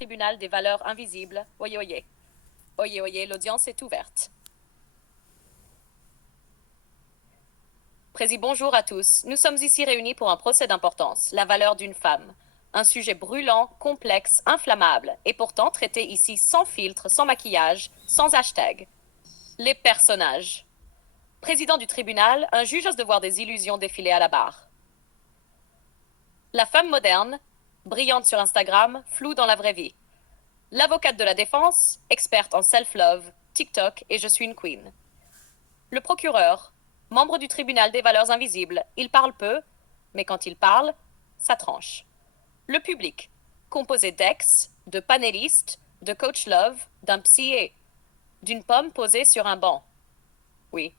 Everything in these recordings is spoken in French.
tribunal des valeurs invisibles. Oyez, oyez. Oyez, oyez, l'audience est ouverte. Bonjour à tous. Nous sommes ici réunis pour un procès d'importance, la valeur d'une femme. Un sujet brûlant, complexe, inflammable, et pourtant traité ici sans filtre, sans maquillage, sans hashtag. Les personnages. Président du tribunal, un juge ose de voir des illusions défiler à la barre. La femme moderne, brillante sur Instagram, floue dans la vraie vie. L'avocate de la défense, experte en self-love, TikTok et je suis une queen. Le procureur, membre du tribunal des valeurs invisibles, il parle peu, mais quand il parle, ça tranche. Le public, composé d'ex, de panélistes, de coach love, d'un psy et d'une pomme posée sur un banc. Oui.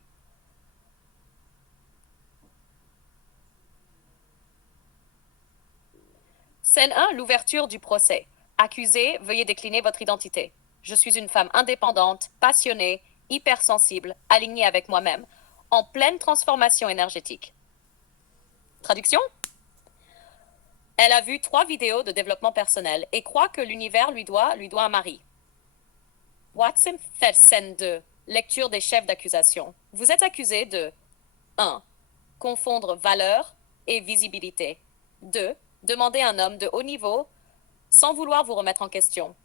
Scène 1, l'ouverture du procès. Accusé, veuillez décliner votre identité. Je suis une femme indépendante, passionnée, hypersensible, alignée avec moi-même, en pleine transformation énergétique. Traduction? Elle a vu 3 vidéos de développement personnel et croit que l'univers lui doit un mari. Watson fait scène 2. Lecture des chefs d'accusation. Vous êtes accusé de 1. Confondre valeur et visibilité. 2. Demander un homme de haut niveau sans vouloir vous remettre en question.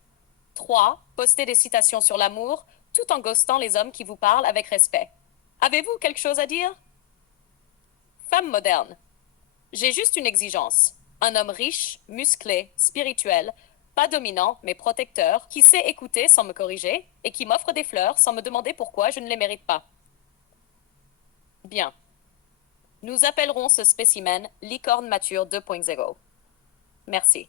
3. Poster des citations sur l'amour tout en ghostant les hommes qui vous parlent avec respect. Avez-vous quelque chose à dire? Femme moderne. J'ai juste une exigence. Un homme riche, musclé, spirituel, pas dominant, mais protecteur, qui sait écouter sans me corriger et qui m'offre des fleurs sans me demander pourquoi je ne les mérite pas. Bien. Nous appellerons ce spécimen licorne mature 2.0. Merci.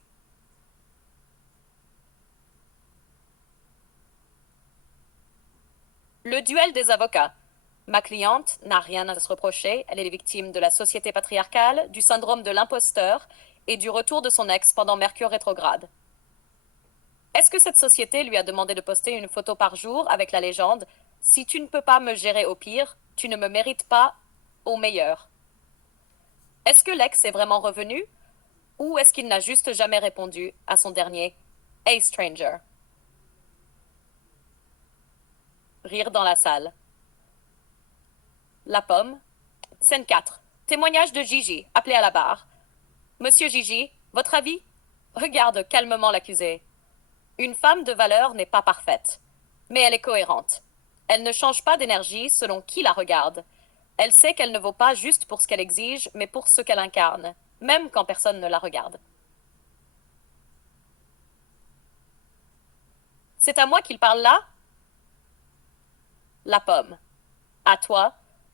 Le duel des avocats. Ma cliente n'a rien à se reprocher, elle est victime de la société patriarcale, du syndrome de l'imposteur et du retour de son ex pendant Mercure rétrograde. Est-ce que cette société lui a demandé de poster une photo par jour avec la légende « Si tu ne peux pas me gérer au pire, tu ne me mérites pas au meilleur ». Est-ce que l'ex est vraiment revenu ou est-ce qu'il n'a juste jamais répondu à son dernier « Hey stranger ». Rire dans la salle. La pomme. Scène 4. Témoignage de Gigi, appelé à la barre. Monsieur Gigi, votre avis? Regarde calmement l'accusé. Une femme de valeur n'est pas parfaite, mais elle est cohérente. Elle ne change pas d'énergie selon qui la regarde. Elle sait qu'elle ne vaut pas juste pour ce qu'elle exige, mais pour ce qu'elle incarne, même quand personne ne la regarde. C'est à moi qu'il parle là? La pomme. À toi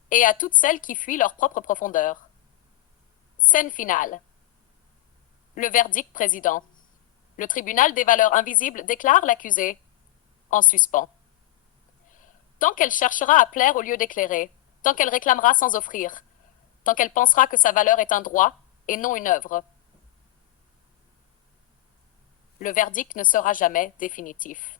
et à toutes celles qui fuient leur propre profondeur. Scène finale. Le verdict, président. Le tribunal des valeurs invisibles déclare l'accusé en suspens. Tant qu'elle cherchera à plaire au lieu d'éclairer, tant qu'elle réclamera sans offrir, tant qu'elle pensera que sa valeur est un droit et non une œuvre, le verdict ne sera jamais définitif.